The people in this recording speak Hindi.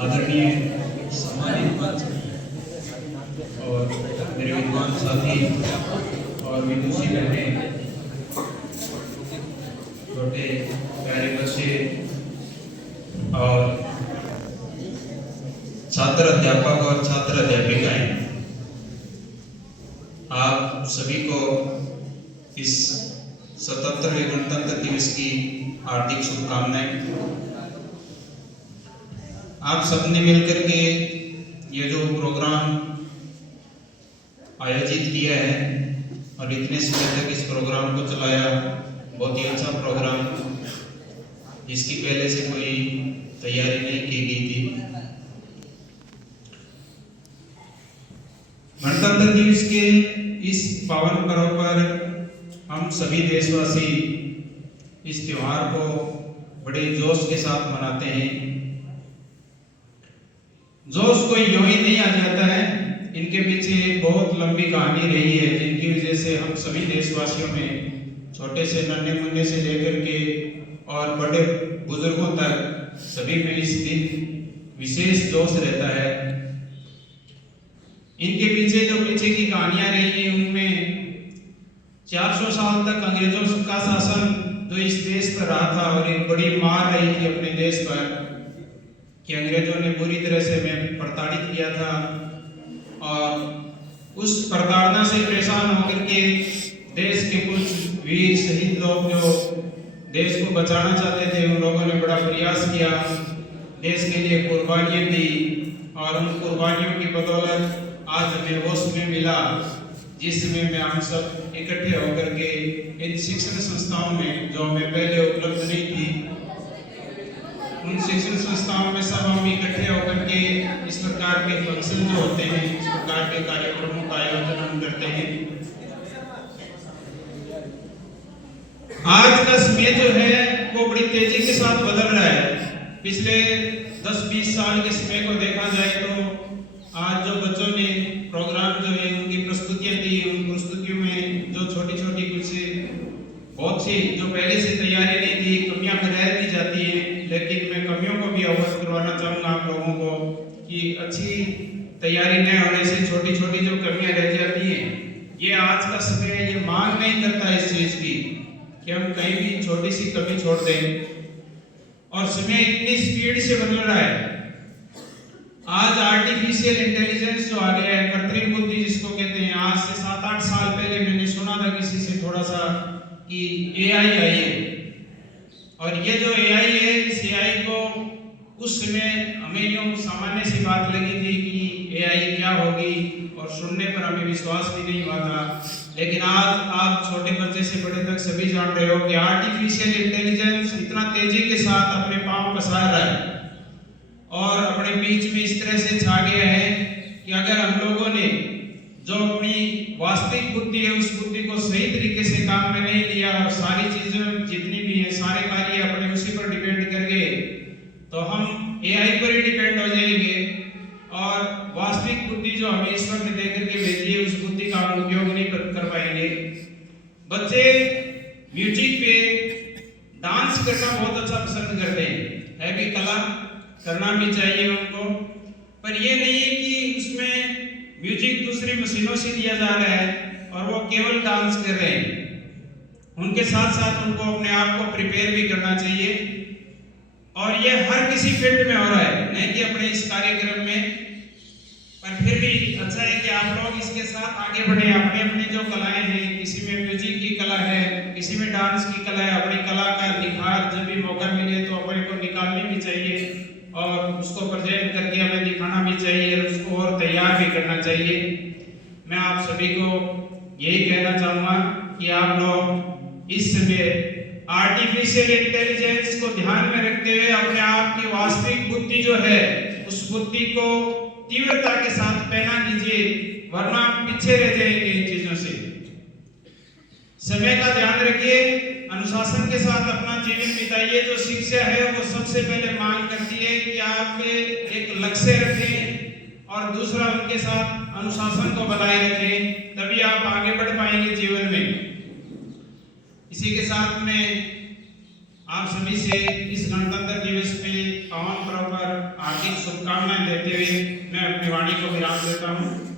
आदरणीय सम्मानित मंच और मेरे विद्वान साथी और विदुषी बहनें, छोटे प्यारे बच्चे और छात्र अध्यापक और छात्र अध्यापिकाएं, आप सभी को इस स्वतंत्र एवं गणतंत्र दिवस की हार्दिक शुभकामनाएं। आप सबने मिलकर के ये जो प्रोग्राम आयोजित किया है और इतने समय तक इस प्रोग्राम को चलाया, बहुत ही अच्छा प्रोग्राम, जिसकी पहले से कोई तैयारी नहीं की गई थी। गणतंत्र दिवस के इस पावन पर्व पर हम सभी देशवासी इस त्योहार को बड़े जोश के साथ मनाते हैं। जोश कोई यूं ही नहीं आ जाता है, इनके पीछे बहुत लंबी कहानी रही है, जिनकी वजह से हम सभी देशवासियों में, छोटे से नन्हे मुन्ने से लेकर के और बड़े बुजुर्गों तक, सभी में इस दिन विशेष जोश रहता है। इनके पीछे जो पीछे की कहानियां रही है, उनमें 400 साल तक अंग्रेजों का शासन जो इस देश पर रहा था और एक बड़ी मार रही थी अपने देश पर, कि अंग्रेजों ने पूरी तरह से हमें प्रताड़ित किया था और उस प्रताड़ना से परेशान होकर के देश के कुछ वीर शहीद लोग जो देश को बचाना चाहते थे, उन लोगों ने बड़ा प्रयास किया, देश के लिए कुर्बानियां दी और उन कुर्बानियों की बदौलत आज हमें वो समय मिला जिस समय में हम सब इकट्ठे होकर के इन शिक्षण संस्थाओं में, जो हमें पहले उपलब्ध नहीं थी, उन शिक्षण संस्थाओं में सब हम इकट्ठे होकर के इस प्रकार के फंक्शन जो होते हैं, इस प्रकार के कार्यक्रमों का आयोजन हम करते हैं। आज का समय जो है वो बड़ी तेजी के साथ बदल रहा है। पिछले 10-20 साल के समय को देखा जाए तो आज जो बच्चों ने प्रोग्राम जो है उनकी प्रस्तुतियां दी, उन प्रस्तुतियों में जो छोटी छोटी कुछ बहुत सी जो पहले से तैयारी नहीं थी, कमियां रह भी जाती हैं, लेकिन मैं कमियों को भी अवगत करवाना चाहूँगा आप लोगों को कि अच्छी तैयारी न होने से छोटी छोटी जो कमियां रह जाती हैं, ये आज का समय ये मांग नहीं करता इस चीज़ की कि हम कहीं भी छोटी सी कमी छोड़ दें। और समय इतनी स्पीड से बदल रहा है। आज आर्टिफिशियल इंटेलिजेंस जो आ गया है, कृत्रिम बुद्धि जिसको कहते हैं, आज से 7-8 साल पहले मैंने सुना था किसी से थोड़ा सा कि एआई आई है, और ये जो एआई है, इस एआई को उस समय हमें यूं सामान्य सी बात लगी थी कि एआई क्या होगी, और सुनने पर हमें विश्वास भी नहीं हुआ था। लेकिन आज आप छोटे बच्चे से बड़े तक सभी जान रहे हो कि आर्टिफिशियल इंटेलिजेंस इतना तेजी के साथ अपने पांव पसार रहा है और अपने बीच में इस तरह से छा गया है कि अगर हम लोगों ने जो अपनी वास्तविक बुद्धि है, उस बुद्धि को सही तरीके से काम में नहीं लिया और सारी चीजें जितनी भी है, सारे कार्य अपने उसी पर डिपेंड कर गए, तो हम एआई पर ही डिपेंड हो जाएंगे और वास्तविक बुद्धि जो हमें ईश्वर ने देकर के भेजी है, उस बुद्धि का हम उपयोग नहीं कर पाएंगे। बच्चे म्यूजिक पे डांस करना बहुत अच्छा पसंद करते हैं, है भी कला, करना भी चाहिए उनको, पर ये नहीं है कि उसमें म्यूजिक दूसरी मशीनों से दिया जा रहा है और वो केवल डांस कर रहे हैं। उनके साथ साथ उनको अपने आप को प्रिपेयर भी करना चाहिए, और ये हर किसी फील्ड में हो रहा है, नहीं कि अपने इस कार्यक्रम में, पर फिर भी अच्छा है कि आप लोग इसके साथ आगे बढ़े। अपनी अपनी जो कलाएं हैं, किसी में म्यूजिक की कला है, किसी में डांस की कला है, अपनी कला का निखार जब भी मौका मिले तो अपने को निकालनी भी चाहिए और उसको प्रेजेंट करके हमें दिखाना भी चाहिए और उसको और तैयार भी करना चाहिए। मैं आप सभी को यही कहना चाहूँगा कि आप लोग इस समय आर्टिफिशियल इंटेलिजेंस को ध्यान में रखते हुए अपने आप की वास्तविक बुद्धि जो है, उस बुद्धि को तीव्रता के साथ पहना कीजिए, वरना आप पीछे रह जाएंगे इन चीजों से। समय का ध्यान रखिए, अनुशासन के साथ अपना जीवन बिताइए। जो शिक्षा है वो सबसे पहले मांग करती है कि आप एक लक्ष्य रखें और दूसरा उनके साथ अनुशासन को बनाए रखें, तभी आप आगे बढ़ पाएंगे जीवन में। इसी के साथ में आप सभी से इस गणतंत्र दिवस पे पावन पर्व पर हार्दिक शुभकामनाएं देते हुए मैं अपनी वाणी को विराम देता हूँ।